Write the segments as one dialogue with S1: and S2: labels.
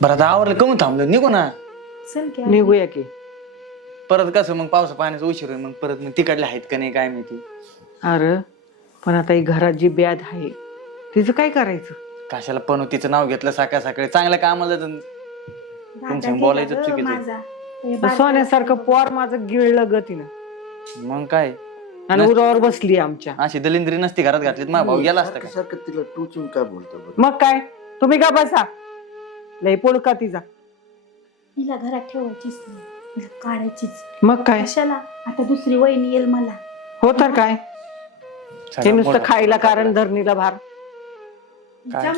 S1: बरं आता आवरलं कमी थांबलं? निघू ना.
S2: चल की.
S3: निघूया की.
S1: परत कसं मग पावसा पाण्याचा उशीर होईल मग परत मग तिकडले आहेत का नाही काय माहिती.
S3: अरे पण आता ही घरात जी ब्याद आहे तिचं काय करायचं?
S1: कशाला पण तिचं नाव घेतलं सकाळ सकाळी? चांगल्या कामाला
S2: दादा
S1: तुमच्या
S2: गेला
S1: बोलायचं
S2: गं
S1: चुकीचं आहे.
S2: माझा. हे बाळ
S3: सोन्यासारखं पोर माझं गिळलं ग तिनं.
S1: मग काय?
S3: आणि उरावर बसली आमच्या.
S1: अशी दलिंद्री नसती घरात घातलीत माझा भाऊ गेला असता का?
S4: सारखं तिला टोचून काय बोलतो बरं?
S3: मग काय? तुम्ही का बसा? लय पोळका तिचा.
S2: हिला घरात ठेवायचीच नाही. हिला काढायचीच.
S3: मग काय?
S2: कशाला? आता दुसरी वहिनी येईल मला.
S3: हो तर काय? ते नुसतं. खायला कारण धरणीला भार.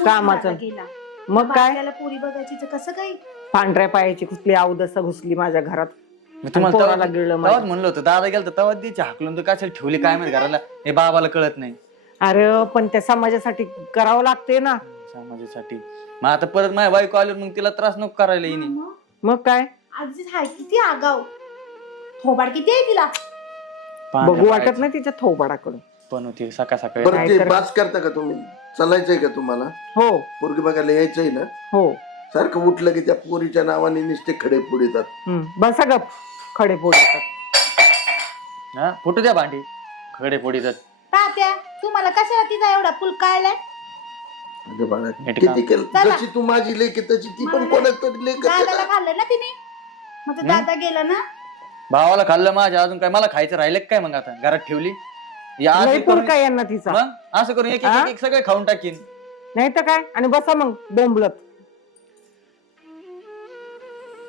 S3: कामाचं.
S2: गेला.
S3: मग काय?
S2: पोरी बघायची तर कसं काय?
S3: पांढऱ्या पायाची कुठली अवदसा घुसली माझ्या घरात.
S1: मी तुम्हाला
S3: पोराला
S1: तेव्हा-
S3: गिळलं
S1: तेव्हाच
S3: माझ्या.
S1: म्हणलं होतं दादा गेलं तेव्हा द्यायची हाकलून तर कशाला ठेवली काय माहिती घराला? हे बाबाला कळत नाही.
S3: अरे पण त्या समाजासाठी करावं लागते ना.
S1: समाजासाठी. मग आता परत माझ्या बायको आल्यावर मग तिला त्रास नको करायला येईन.
S2: मग?
S3: मग काय?
S2: आजी हाय किती आगाव. थोबाड किती आहे तिला?
S3: बघू वाटत नाही तिच्या थोबाडाकडून.
S1: पण होती सकाळ सकाळी
S4: बरं ते
S3: नाहीतर-
S4: बास करता का तुम्ही? चालायचंय का तुम्हाला?
S3: हो.
S4: पोरगी बघायला यायचंय ना?
S3: हो.
S4: सारखं उठलं की त्या पोरीच्या नावाने नुसते खडे पुढे
S3: हम्म. बसा गप. खडे पोडतात
S1: हा फुटू द्या भांडी. खडे फोडीतात
S2: तात्या तुम्हाला कशाला तिचा एवढा फुल काढलाय
S4: अगं बाळा
S1: नीट
S4: किती
S1: काम.
S4: केलं?
S2: चला.
S4: जशी तू माझी लेख तशी ती पण
S2: मला-
S4: कोणाच तरी लेख
S2: दादाला खाल्लं ना तिने? मग तो दादा गेला ना?
S1: भावाला खाल्लं माझ्या अजून काय? मला खायचं राहिलं का काय मग आता? घरात ठेवली? या असं
S3: लय
S1: करून-
S3: काय यांना तिचा.
S1: मग? असं करून एक
S3: हा?
S1: एक- एक सगळे खाऊन टाकीन.
S3: नाही तर काय? आणि बसा मग बोंबलत.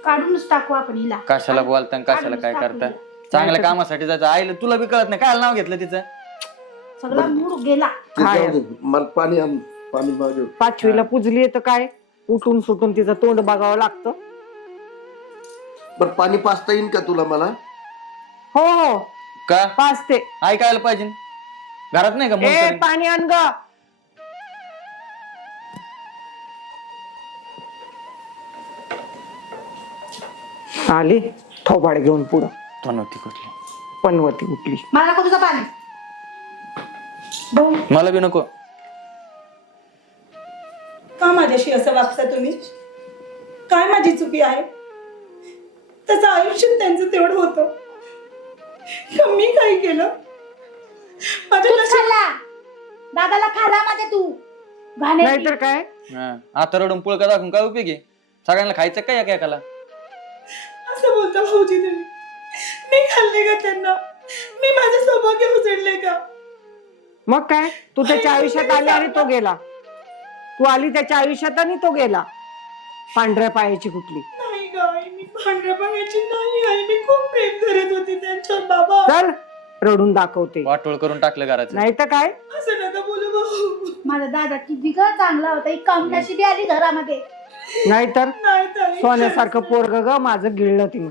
S2: काढूनच टाकू आपण हिला.
S1: कशाला बोलता आणि कशाला काय करता. चांगल्या कामासाठी जायचं आईला तुला बी कळत नाही. काय नाव घेतलं तिचं?
S2: सगळा मूड गेला.
S4: मला पाणी आण. पाणी मागे.
S3: पाचवीला पुजली तर काय? उठून सुटून तिचं तोंड बघावं लागतं.
S4: बरं पाणी पाचता येईन का तुला मला?
S3: हो हो.
S1: का?
S3: पाच ते
S1: ऐकायला पाहिजे. घरात नाही का मग
S3: ए
S1: तरी?
S3: पाणी आण ग. आली थोबाड घेऊन पुढं.
S1: तो नव्हती कुठली?
S3: पनवती उठली.
S2: मला नको तुझं पाणी.
S1: मला बी नको.
S5: का माझ्याशी असं वागता तुम्ही? काय माझी चुकी आहे? त्याचं आयुष्य त्यांचं तेवढं होतं. मी काय केलं? माझ्या
S2: खाल्ला. दादाला खाला माझ्या तू.
S3: नाहीतर काय.
S1: आता रडून पुळका दाखवून काय उपयोगी सगळ्यांना खायचं काय एका एकाला?
S5: असं बोलता भाऊजी तुम्ही. मी खाल्ले का त्यांना? मी माझं सौभाग्य उजळले का?
S3: मग काय? तू त्याच्या आयुष्यात आली आणि तो गेला. तू आली त्याच्या आयुष्यात आणि तो गेला. पांढऱ्या पायाची कुठली?
S5: नाही ग आई मी पांढऱ्या पाण्याची नाही आई. मी खूप प्रेम करत होती त्यांच्यावर बाबा.
S3: चल रडून दाखवते.
S1: वाटोळ करून टाकलं घराचं.
S3: नाही तर काय?
S5: असं नका बोलू भाऊ.
S2: माझा दादा किती ग चांगला होता. एक कमनाशी बी आली घरामध्ये
S3: नाहीतर
S5: नाही ताई.
S3: सोन्यासारखं पोरग ग माझं गिळलं तिनं.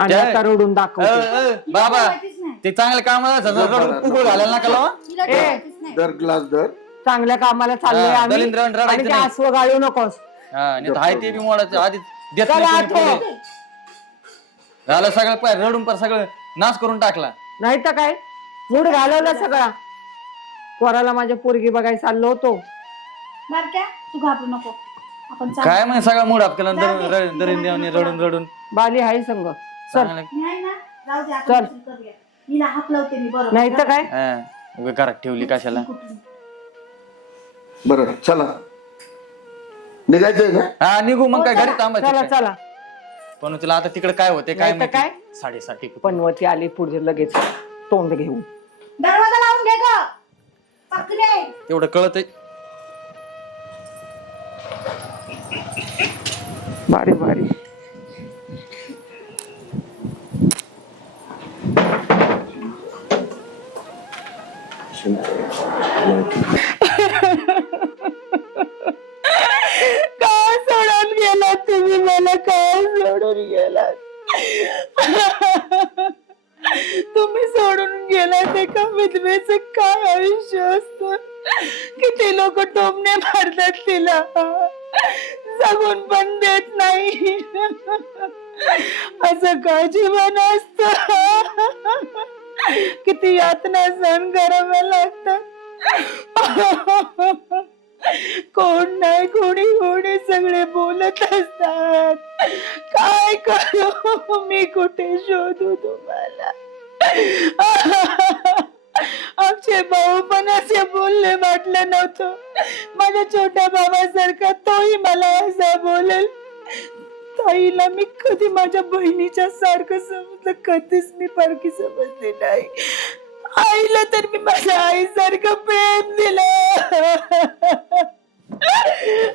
S3: आणि? आता रडून
S1: अ,
S3: दाखवते.
S1: अ, बाबा. ते चांगल्या कामाला झालं, उघड घालायला नका लावा.
S2: तिला
S3: ए.
S2: ठेवायचीच नाही.
S4: दर ग्लास दर.
S3: चांगल्या कामाला चाललोय
S1: हा,
S3: आम्ही.
S1: आणि रडायचं
S3: आणि ते
S1: नाही.
S3: गाळू नकोस.
S1: हा नाही तर हाय ते बी मोडायचं. आधी देत
S3: चला
S1: नाही कोणी
S3: आठव.
S1: पुढे. झालं सगळं पाय रडून पर सगळं नाश करून टाकला.
S3: नाही तर काय? मूड घालवला सगळा. पोराला माझ्या पोरगी बघायला चाललो होतो.
S2: बारक्या तू घाबरू नको. आपण चालू.
S1: काय मग सगळा मूड
S2: जाऊ दे.
S1: देवानी रडून रडून.
S3: बाली हाय संग चल.
S1: चांगलं
S2: मी आहे ना? जाऊ दे आपण
S3: चल.
S2: करूया. मी बरोबर.
S3: नाही तर काय?
S1: हा, उगा घरात ठेवली कशाला?
S4: बरं चला. निघायचंय ना
S1: हा निघू मग काय
S2: हो,
S1: घरी
S2: चला,
S1: थांबायचं
S3: चला
S1: काय?
S3: चला.
S1: पण तिला आता तिकडे काय होते काय
S3: नाही तर
S1: माहिती? साडेसाठी
S3: पनवती आली पुढे लगेच तोंड घेऊन.
S2: दरवाजा लावून घे ग.
S1: तेवढं कळत
S3: बारी बारी काय
S5: करू मी कुठे शोधू तुम्हाला? आमचे भाऊ पण असे बोलले वाटलं नव्हतं. माझ्या छोट्या भावासारखा तोही मला असं बोलेल. ताईला मी कधी माझ्या बहिणीच्या सारखं समजलं कधीच मी पारखी समजले नाही. आईला तर मी माझ्या आईसारखं प्रेम दिलं.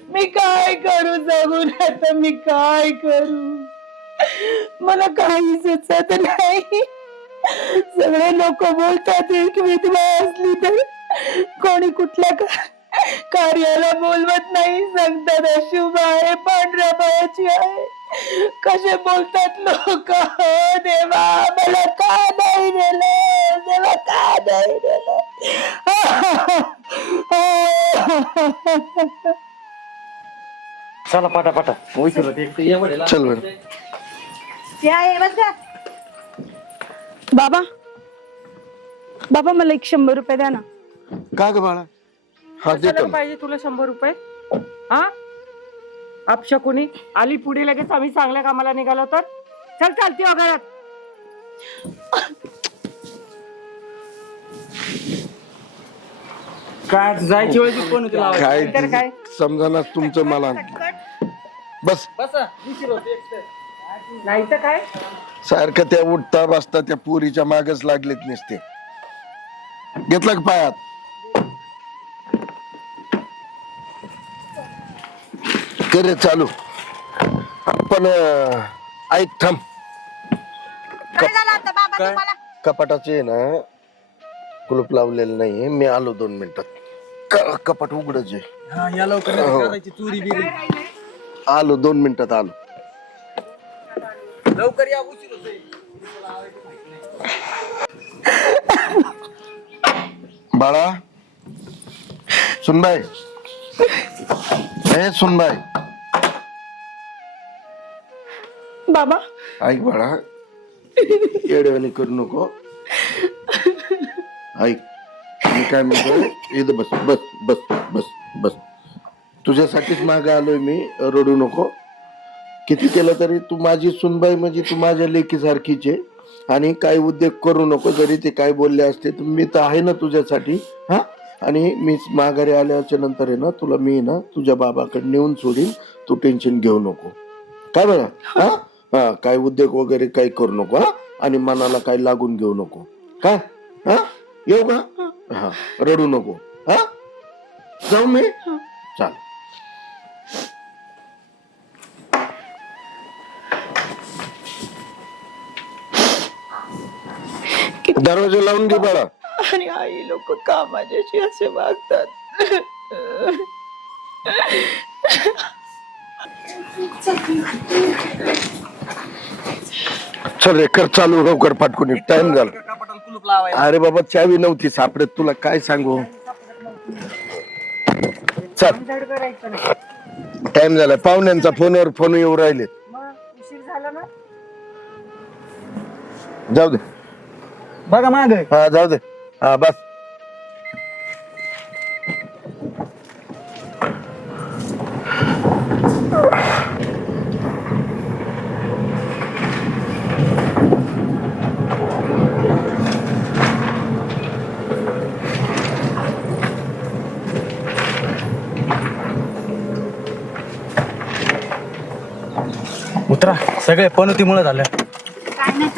S5: मी काय करू जगून आता? मी काय करू? मला काही सुचत नाही. सगळे लोक बोलतात एक विधवा असली तर कोणी कुठल्या का- कार्याला बोलवत नाही. सांगतात अशुभ आहे पांढऱ्या पायाची आहे. कसे बोलतात लोक? देवा मला का नाही दिलं देवा का नाही दिलं
S1: चला पाटा पाटा.
S4: चल बरं
S5: बाबा बाबा मला एक शंभर रुपये द्या ना.
S4: का ग बाळा? हा देतो
S3: कशाला
S4: ना.
S3: पाहिजे तुला शंभर रुपये? हा? अपशकुनी आली पुढे लगेच आम्ही चांगल्या कामाला निघालो तर? चल चालती हो घरात
S1: काय जायची वेळ कोण होती लावायची?
S4: काय
S3: तर काय?
S4: समजा तुमचं मला बस.
S1: बसा.
S3: नाही तर काय?
S4: सारखं त्या उठता बसता त्या पुरीच्या मागच लागलेत नसते. घेतलं का पायात? करे चालू. पण अं, ऐक थांब.
S1: काय?
S4: कपाटाचे आहे ना कुलूप लावलेलं नाही मी आलो दोन मिनिटात. क- कपाट उघडच आहे.
S1: हा, या लवकर
S4: हो.
S1: करायची चोरी बिरी.
S4: आलो दोन मिनिटात आलो.
S1: लवकर या उशीर
S4: बाळा सुनबाई. हे सुनबाई.
S5: बाबा.
S4: ऐक बाळा येड्यावानी करू नको. ऐक मी काय म्हणतो इथं बस बस बस बस बस. तुझ्यासाठीच मागे आलोय मी रडू नको. किती केलं तरी तू माझी सुनबाई म्हणजे तू माझ्या लेकीसारखीच आहे. आणि काही उद्योग करू नको जरी ते काय बोलले असते तर मी तर आहे ना तुझ्यासाठी हा? आणि मी माघारी आल्याच्यानंतर आहे ना तुला मी ना तुझ्या बाबाकडे नेऊन सोडीन तू टेन्शन घेऊ नको. काय बरं हा. हा? काय उद्योग वगैरे काही करू नको हा? आणि मनाला काही लागून घेऊ नको. काय हा? येऊ का? हा. रडू नको. हा? जाऊ मी? चाल. दरवाजा लावून घे बाळा.
S5: आणि आई लोक का माझ्याशी असे वागतात.
S4: चल रे कर चालू लवकर पाटकून टाइम झाला.
S1: कपाटाला कुलूप लावायला.
S4: अरे बाबा चावी नव्हती सापडत तुला काय सांगू? चल.
S3: धड करायचं नाही
S4: टाइम झाला पाहुण्यांचा फोनवर फोन येऊ राहिले.
S3: मग उशीर झाला ना
S4: जाऊ दे.
S1: बघा माग.
S4: हा जाऊ दे. हा बस.
S1: उतरा सगळे पनोतीमुळे झालं.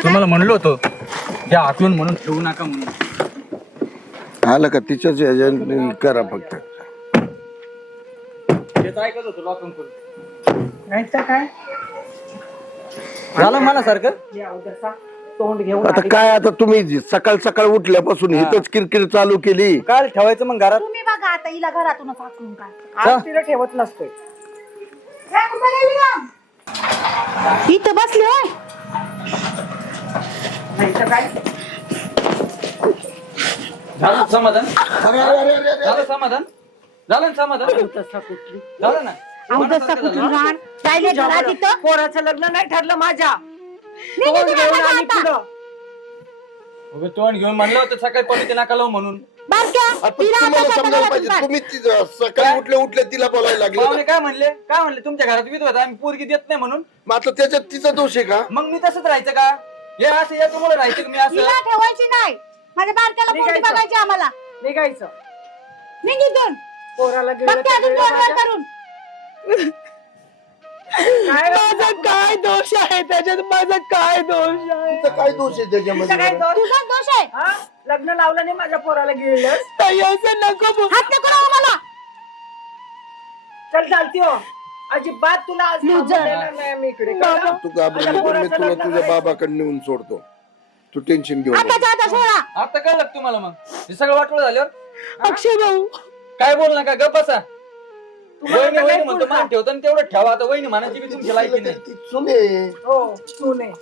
S1: तुम्हाला म्हणलो होतो या हाकलून म्हणून ठेवू नका म्हणून.
S4: आलं का तिच्याच ह्याच्याने करा फक्त.
S1: तेच ऐकत होतो
S3: काय?
S1: झालं मला सारखं?
S3: या उद्याचा तोंड घेऊन
S4: आता
S3: आली.
S4: काय आता तुम्ही जी- सकाळ सकाळ उठल्यापासून हिथच किरकिर चालू केली.
S1: काय ठेवायचं मग घरात?
S6: तुम्ही बघा आता हिला घरातूनच हाकलून काय
S3: आज तिला ठेवत नसतोय.
S6: इथं बसले होय.
S3: नाही तर काय?
S1: झालं समाधान? झालं समाधान? झालं ना समाधान?
S3: तसा कुठली
S1: झालं ना?
S6: राहिले
S3: पोराचं लग्न नाही ठरलं माझ्या.
S6: नाही,
S3: तोंड घेऊन
S6: नाही,
S3: आली
S6: आता.
S3: पुढं.
S1: उगा तोंड घेऊन म्हणलं होतं सकाळी पनोती नका लावू म्हणून.
S6: बारक्या
S4: आता
S6: तिला
S4: तुम्हाला
S6: आता
S4: समजायला
S6: स्वतःला
S4: पाहिजे
S6: पण
S4: तुम्ही तिचं सकाळी उठले उठले तिला बोलायला लागले.
S1: पाहुणे काय म्हणले? काय म्हणले? तुमच्या घरात विधवा आहे, आम्ही पोरगी देत नाही म्हणून.
S4: मग आता त्याच्यात तिचा दोष आहे का?
S1: मग मी तसंच राहायचं का? हे असं या तुम्हाला राहायचं का मी असं?
S6: तिला ठेवायची नाही. माझ्या बारक्याला पोरगी
S3: निघायचं.
S6: बघायची आम्हाला.
S3: निघायचं.
S6: निघितून
S3: पोराला गेलं
S6: बघते
S3: तर
S6: अजून
S3: गेलं
S6: तोंड वर
S3: माझ्या.
S6: करून.
S3: काय
S5: माझा काय दोष आहे? त्याच्यात माझा काय दोष आहे?
S4: तिचा काय दोष आहे
S3: काय
S4: त्याच्यामध्ये
S3: दोष?
S6: तुझा दोष आहे.
S3: हा? लग्न लावलं नाही माझ्या पोराला गेलं
S5: ताई असं नको बोलू.
S6: हात नको लावू मला.
S3: चल चालती हो. अजिबात तुला आज थांबू देणार नाही आम्ही इकडे. कळलं?
S4: तू मी तुला तुझ्या. बाबाकडे नेऊन सोडतो. तू टेन्शन घेऊ नको.
S6: आताच्या आता सोडा.
S1: आता कळलं का तुम्हाला मग? हे सगळं वाटलं झाल्यावर?
S5: अक्षय भाऊ.
S1: काय बोल गप बसा. वहिनी वहिनी
S3: काही
S1: म्हणतो
S3: बोलता.
S1: मान ठेवतो आणि तेवढं ठेवा. आता वहिनी म्हणायची बी तुमची लायकी नाही.
S4: ती
S3: हो. तू नाही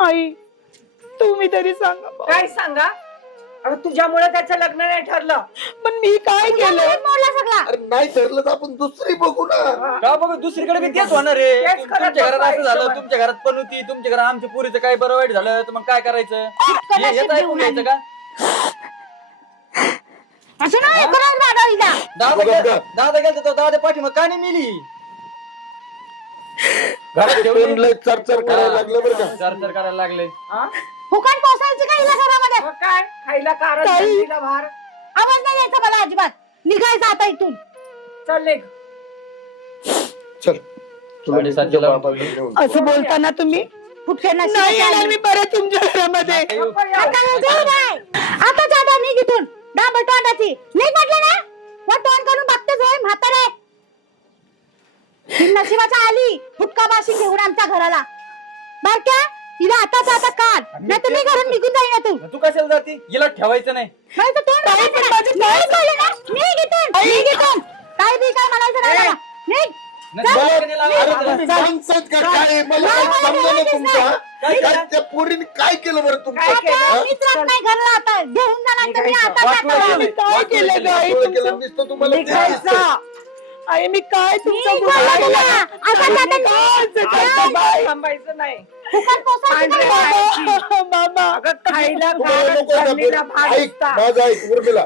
S5: आई तुम्ही तरी सांगा भाऊ.
S3: काय सांगा? अगं तुझ्यामुळे त्याचं लग्न नाही ठरलं.
S5: पण मी काय केलं?
S6: मोडला सगळा.
S4: अरे नाही ठरलं तर आपण दुसरी बघू ना.
S1: का बघ? दुसरीकडे बी तेच होणार
S3: तेच करत
S1: तुमच्या घरात असं झालं. तुमच्या घरात पण होती तुमच्या घरात आमच्या पुरीचं काय बरं वाईट झालं तर मग काय करायचं? हे- ऐकून
S6: घेऊन
S1: घ्यायचं का?
S6: असं नाही
S1: दादा
S4: बघ
S1: गेल-? दादा गेलता तो दादा पाठी मग का नाही मिली? घरात
S4: लय चरचर करायला लागलं बरं का.
S1: करायला लागले.
S3: हा?
S6: फुकट पोसायची का हिला घरामध्ये?
S3: मग काय? खायला कारण
S5: ताई.
S3: थंडीला भार.
S6: आवाज नाही यायचा मला अजिबात. निघायचं आता इथून.
S3: चल निघ.
S4: चल.
S1: लावून
S5: असं बोलताना तुम्ही
S6: फुटके
S5: नाही येणार मी परत तुमच्या घरामध्ये.
S6: आता जाऊ निघ इथून. डांबर तोंडाची. निघ म्हटलं ना? वर तोंड करून बघतेच होय म्हातारे. ही नशिबाचा आली. फुटका बाशी घेऊन आमच्या घराला. बारक्या हिला आताच आता काढ नाही तर मी घरून निघून जाईन तू
S1: तू कशाला जाती हिला ठेवायचं नाही
S6: नाही तर तोंड बघायचं नाही. बोलले ना काय बी काय म्हणायचं नाही मला. चल.
S4: का काय मला तुमच्या
S1: काय
S4: काय
S1: केलं?
S4: त्या पोरीने काय केलं बरं
S3: काय
S4: तुमचं
S3: केलं?
S4: हा?
S6: मीच राहत नाही घरला आता घेऊन
S3: निघायचं.
S6: आता
S1: वाटलं. गेलं.
S5: काय केलं
S4: केलं,
S5: तुमचं?
S4: केलं, नुसतं तुम्हाला
S3: निघायचं.
S5: आई मी काय तुमचं
S6: बोलला
S5: केला?
S6: तुला. आता जाता
S3: थांबायचं नाही खायला
S4: ऐक
S3: नुसता.
S4: माझं ऐक उर्मिला.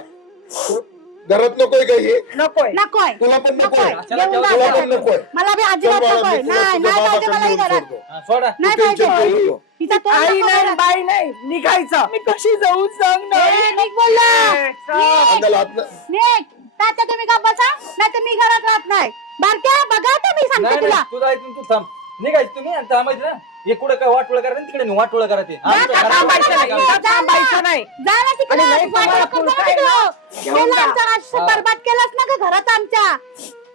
S4: घरात नकोय का हे?
S3: नकोय.
S6: नकोय.
S4: तुला पण नकोय.
S6: नकोय. घेऊन जा
S4: तुला
S6: आता.
S4: पण नकोय.
S6: मला बी
S4: चल
S6: अजिबात
S4: बाळा,
S6: नकोय.
S4: मी तुला
S6: नाही
S4: तुझ्या
S6: नाही पाहिजे
S4: बाबाकडे
S6: मला ही
S4: नेऊन
S6: घरात
S4: सोडतो.
S1: हा, सोडा.
S6: नाही
S4: तू टेन्शन
S6: पाहिजे.
S4: घेऊ नको.
S6: तोंड
S3: आई
S6: नको
S3: नाही. बाई नाही. निघायचं.
S5: मी कशी जाऊ सांग ना
S6: ए, बोलला.
S3: ए, चल.
S4: अंगाला हात न-
S6: निघ. तात्या तुम्ही का बसा. नाही तर मी घरात राहत नाही. बारक्या बघा तर मी सांगते
S1: नाही
S6: तुला.
S1: नाही, तुझं ऐकून तू थांब. निघायचं तुम्ही आणि थांबायचं ना? कुठे काय वाटोळ करा तिकडे नाही वाटोळ करा ते घरात
S3: थांबायचं नाही. थांबायचं
S6: जा ना तिकडे.
S3: आणि नाही
S6: वाटोळं
S3: तुम्हाला
S6: करतो
S3: फुल
S6: ना
S3: काय
S6: तिकडं.
S3: ना? घेऊन
S6: गेला.
S3: जा.
S6: आमचा आयुष्य
S1: हा.
S6: बरबाद केलास ना ग घरात आमच्या.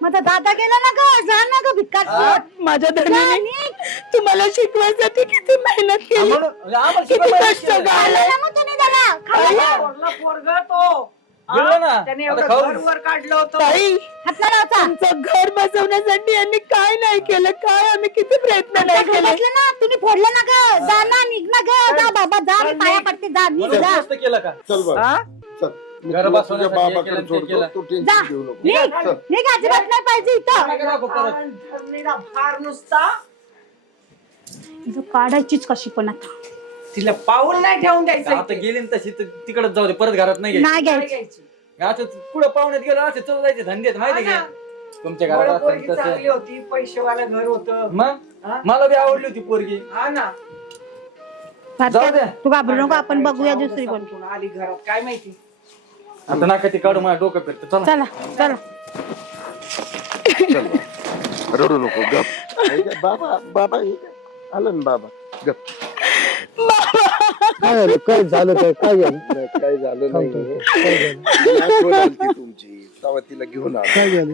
S6: माझा दादा गेला ना ग. जा ना ग भिकार
S5: माझ्या धर्मीने तुम्हाला शिकवायसाठी किती मेहनत केली?
S1: म्हणून आम्हाला
S5: किती
S1: शिकवायला
S5: कष्ट
S1: केलं.
S5: झाले?
S6: मग तुम्ही त्याला खाल्लं.
S3: पोरला पोरगं तो.
S1: गेलो ना.
S3: त्याने
S1: आता
S3: एवढं
S1: खाऊ.
S3: घर वर काढलं होतं.
S5: ताई. तुमचं घर बसवण्यासाठी यांनी काय नाही केलं? काय आम्ही किती प्रयत्न नाही
S6: घर
S5: केले?
S6: बसलं ना तुम्ही फोडलं ना ग. जा ना निघ ना ग. जा बाबा जा. मी पाया पडते. जा निघ जा.
S1: मस्त केलं का?
S4: चल बरं.
S3: हा?
S4: चल. मी
S1: घर
S4: तुला
S1: बसवण्यासाठी
S4: तुझ्या बाबाकडे
S1: केलं, ते
S4: सोडतो
S1: केलं.
S4: तू
S6: जा.
S4: टेन्शन घेऊ नको.
S6: निघ.
S4: चल.
S6: निघ अजिबात नाही पाहिजे इथं.
S1: काय करा परत.
S3: कारण धरणीला भार नुसता.
S6: इथं काढायचीच कशी पण आता.
S3: तिला पाऊल नाही ठेवून द्यायचं
S1: आता
S3: इथे.
S1: गेली ना तशी तिकडे जाऊ दे परत घरात नाही घ्यायची.
S6: नाही
S3: नाही
S6: घ्यायची.
S3: घ्यायची.
S1: असं पुढे पाहुण्यात गेलो असं चल जायचे धंदेत माहिती
S3: हा
S1: घ्या
S3: ना.
S1: तुमच्या घरात
S3: पोरगी
S1: असं
S3: चांगली
S1: तसं.
S3: होती पैसेवाला घर होत.
S1: मग?
S3: हा?
S1: मला बी आवडली होती पोरगी.
S3: हा ना.
S1: जाऊ दे.
S6: तू घाबरू नको आपण बघूया दुसरी पण
S3: आली घरात. काय माहिती?
S1: आता नका ती काढू माझ्या डोकं फिरतं. चला.
S6: चला चला.
S4: चल. बा. रडू नको गप. हे काय, बाबा बाबा हे काय? आलं ना बाबा गप.
S7: काय झालं काय झालं? काय काय झालं?
S4: नाही, काय झालं नाही
S7: काय झालं?
S4: आठवण आलती तुमची. तेव्हा तिला घेऊन आलो.
S7: काय झालं?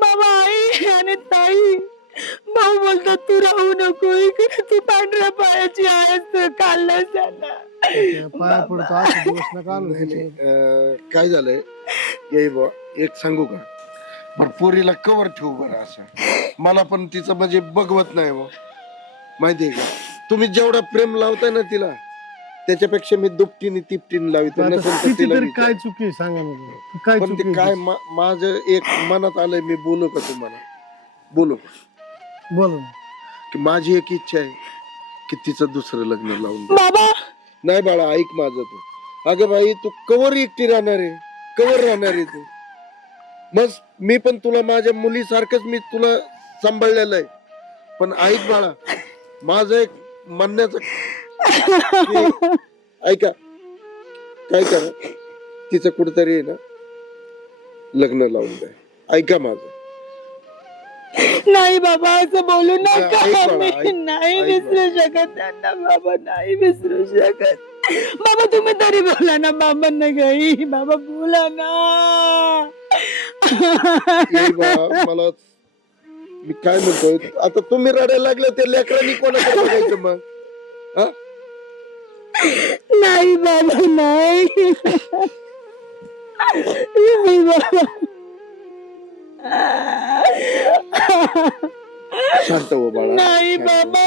S5: बाबा आई आणि ताई भाऊ बोलतात तू राहू नको इकडे तू पांढऱ्या पायाची आहेस काढलं त्यांना
S7: त्या पाया पडतो असे दिवस नका आणू
S4: नाही,
S7: तिचे.
S4: नाही, अं, काय झालंय? येई बा एक सांगू का? पण पोरीला कवर ठेवू बरं असं. मला पण तिचं म्हणजे बघवत नाही बा माहितीये का? तुम्ही जेवढा प्रेम लावताय ना तिला त्याच्यापेक्षा मी दुपटीने तिपटीने लावित
S7: आता
S4: नसेल तर
S7: तिची
S4: तिला विचार.
S7: काय चुकी आहे सांगा. ती काय
S4: पण ते काय? मा- माझं एक मनात आलंय मी बोलू का तुम्हाला बोलू का
S7: बोला ना.
S4: की माझी एक इच्छा आहे की तिचं दुसरं लग्न लावून.
S5: बाबा
S4: नाही बाळा ऐक माझं तू अगं बाई तू कवर एकटी राहणार आहे कवर राहणार आहे तू मग मी पण तुला माझ्या मुलीसारखंच मी तुला सांभाळलेलं आहे पण ऐक बाळा माझं एक म्हणण्याचं की- ऐका. काय करा? तिचं कुठेतरी आहे ना लग्न लावून द्या. ऐका माझं.
S5: नाही बाबा असं बोलू
S4: ऐक
S5: नका मी. नाही
S4: ऐक.
S5: विसरू शकत त्यांना बाबा नाही विसरू शकत. बाबा तुम्ही तरी बोला ना बाबांना घरी. बाबा बोला ना.
S4: मला मी काय म्हणतोय? आता तुम्ही रडायला लागले ते लेकरांनी कोणाकडे बघायचं मग? हा?
S5: नाही बाबा नाही. नाही बाबा.
S4: शांत हो बाळा.
S5: नाही
S4: हो.
S5: बाबा.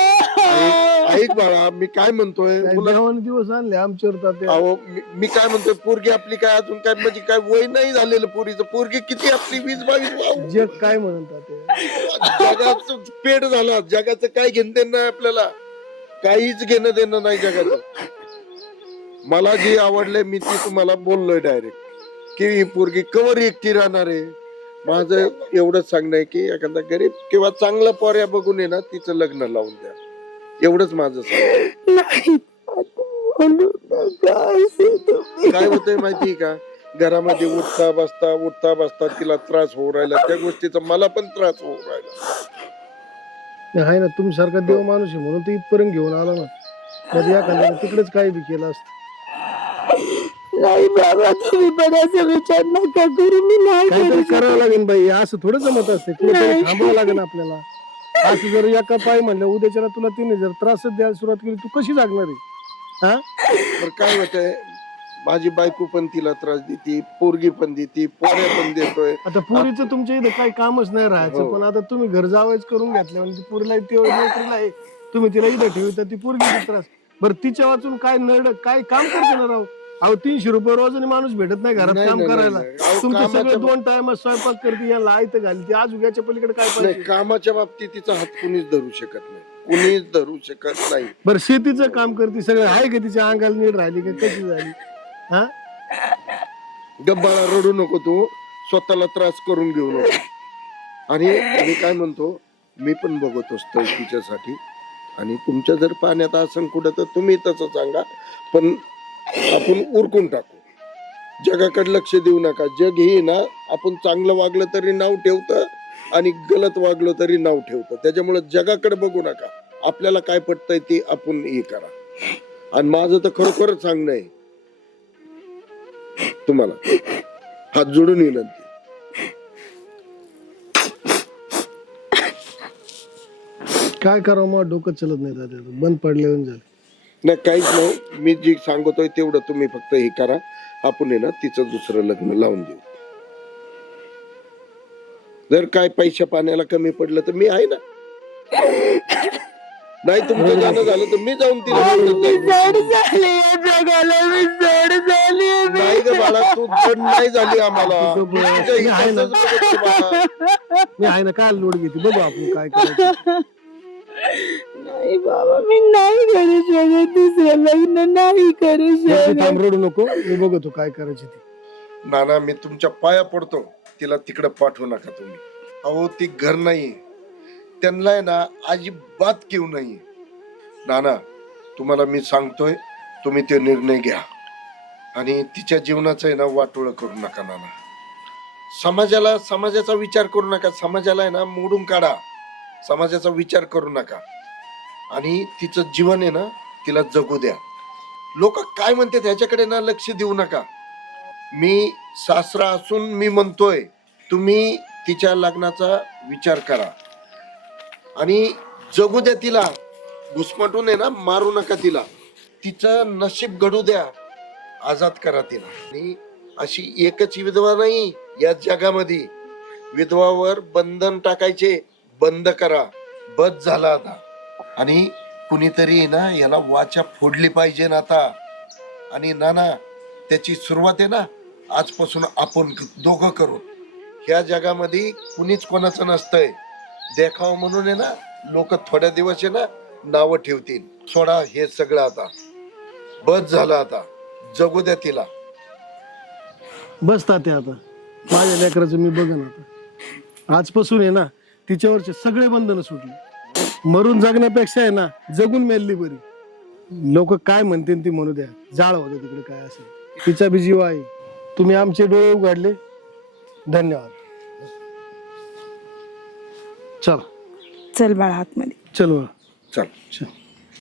S4: ऐक बाळा मी काय म्हणतोय?
S7: देवाने दिवस आणले आमच्यावर तात्या
S4: अहो मी- मी काय म्हणतोय पोरगी आपली काय अजून काय म्हणजे काय वय नाही झालेलं पोरीचं. पोरगी किती आपली? वीस बावीस वाव.
S7: जग काय म्हणत तात्या
S4: जगाचं पेट झालं. जगाचं काय घेणं देणं नाही आपल्याला. काहीच घेणं देणं नाही जगाचं. मला जी आवडले मी ती तुम्हाला बोललोय डायरेक्ट की ही पोरगी कवर एकटी राहणार आहे. माझं एवढंच सांगणं आहे की एखादा गरीब किंवा चांगला पोऱ्या बघून आहे ना तिचं लग्न लावून द्या. एवढंच माझं सांग.
S5: नाही बोलू नका असं तुम्ही.
S4: काय होतंय माहितीये का? घरामध्ये उठता बसता उठता बसता तिला त्रास होऊ राहिला. त्या गोष्टीचा मला पण त्रास होऊ राहिला.
S7: आहे ना तुमच्यासारखा देव माणूस आहे म्हणून ते इथपर्यंत घेऊन आला ना. कधी एखाद्याने तिकडेच काही बी केलं असतं.
S5: नाही बाबा तुम्ही पण असं विचार नका करू. मी नाही
S7: काहीतरी करावं. लागेल बाई. असं थोडं जमत असते. कुठेतरी
S5: नाही.
S7: थांबावं लागेल आपल्याला. असं जर एका पाय म्हणलं उद्याच्याला तुला तिने जर त्रासच द्यायला सुरुवात केली तू कशी जागणार आहे? हा?
S4: तर काय होतंय? माझी बायको पण तिला त्रास देते पोरगी पण देते पोऱ्या पण देतोय.
S7: आता पुरीचं तुमच्या इथं काही कामच नाही राहायचं
S4: हो.
S7: पण आता तुम्ही घर जावंच करून घेतल्या म्हणजे पुरीला ती नोकरीला आहे तुम्ही तिला इथं ठेवी तर ती पोरगी त्रास. बरं तिच्या वाचून काय नरड काय काम करते ना राव? अहो तीनशे रुपये रोजाने माणूस भेटत नाही घरात
S4: नाही,
S7: काम
S4: नाही,
S7: करायला.
S4: नाही, नाही. अहो,
S7: तुमचे सगळे दोन टाइम स्वयंपाक करते याला आयत घाली ती आज उग्याच्या पलीकडे काय
S4: नाही
S7: पाहिजे
S4: कामाच्या बाबतीत तिचा हात कुणीच धरू शकत नाही. कुणीच धरू शकत नाही.
S7: बरं शेतीचं काम करते सगळं आहे का तिच्या अंगाला नीट राहिली का कशी झाली? हा?
S4: गब्बाळा रडू नको तू स्वतःला त्रास करून घेऊ नको. आणि मी काय म्हणतो मी पण बघत असतो तिच्यासाठी. आणि तुमच्या जर पाण्यात असं कुठं तर तुम्ही तसं सांगा पण आपण उरकून टाकू. जगाकडे लक्ष देऊ नका. जग हे ना आपण चांगलं वागलं तरी नाव ठेवतं आणि गलत वागलं तरी नाव ठेवतं. त्याच्यामुळे जगाकडे बघू नका. आपल्याला काय पटतंय ते आपण हे करा. आणि माझं तर खरोखरच सांगणं आहे. तुम्हाला हात जोडून विनंती.
S7: काय करावं? मग डोकं चलत नाही दादा. बंद पडल्यावर झालं.
S4: नाही काहीच नाही मी जे सांगतोय तेवढं तुम्ही फक्त हे करा आपण आहे ना तिचं दुसरं लग्न लावून देऊ जर काय पैशा पाण्याला कमी पडलं तर मी आहे ना नाही तुमचं जाणं झालं तर मी जाऊन तिला जाईन. नाही ग बाळा तू जड नाही झाली आम्हाला
S7: तू गप्प बस.
S4: तुझ्या
S7: मी आहे ना.
S4: हिताचंच बघत बाळा.
S7: मी आहे ना काय लोड घेते बघू आपण काय करायचं
S5: नाही बाबा मी नाही करू शकत दुसरं लग्न नाही करू शकत.
S7: थांब रडू नको. मी बघतो काय करायची ती.
S4: नाना मी तुमच्या पाया पडतो. तिला तिकडे पाठवू नका तुम्ही. अहो ती घर नाही त्यांना आहे ना अजिबात घेऊ नाही नाना तुम्हाला मी सांगतोय तुम्ही ते निर्णय घ्या. आणि तिच्या जीवनाचं आहे ना वाटोळ करू नका नाना. समाजाला समाजाचा विचार करू नका. समाजाला आहे ना मोडून काढा. समाजाचा विचार करू नका. आणि तिचं जीवन आहे ना तिला जगू द्या. लोक काय म्हणते ह्याच्याकडे ना लक्ष देऊ नका. मी सासरा असून मी म्हणतोय तुम्ही तिच्या लग्नाचा विचार करा. आणि जगू द्या तिला. घुसमटून आहे ना मारू नका तिला. तिचं नशीब घडू द्या. आजाद करा तिला. आणि अशी एकच विधवा नाही या जगामध्ये. विधवावर बंधन टाकायचे. बंद करा. बस झाला आता. आणि कुणीतरी ना याला वाचा फोडली पाहिजे ना आता. आणि ना ना त्याची सुरुवात आहे ना आजपासून आपण दोघं करू ह्या जगामध्ये कुणीच कोणाचं नसतंय. देखाव म्हणून आहे ना लोक थोड्या दिवस आहे ना नावं ठेवतील. सोडा हे सगळं आता. बस झालं आता. जगू द्या तिला.
S7: बस तात्या आता. माझ्या लेकराचं मी बघन आता. आजपासून आहे ना तिच्यावरचे सगळे बंधन सुटले. मरून जगण्यापेक्षा आहे ना जगून मेलली बरी. लोक काय म्हणतील ती म्हणू द्या. जाळ होतं तिकडे काय असेल तिचा बी जीव आहे. तुम्ही आमचे डोळे उघडले. धन्यवाद. चल.
S5: चल बाळा आतमध्ये
S7: चल बाळा.
S4: चल.
S7: चल.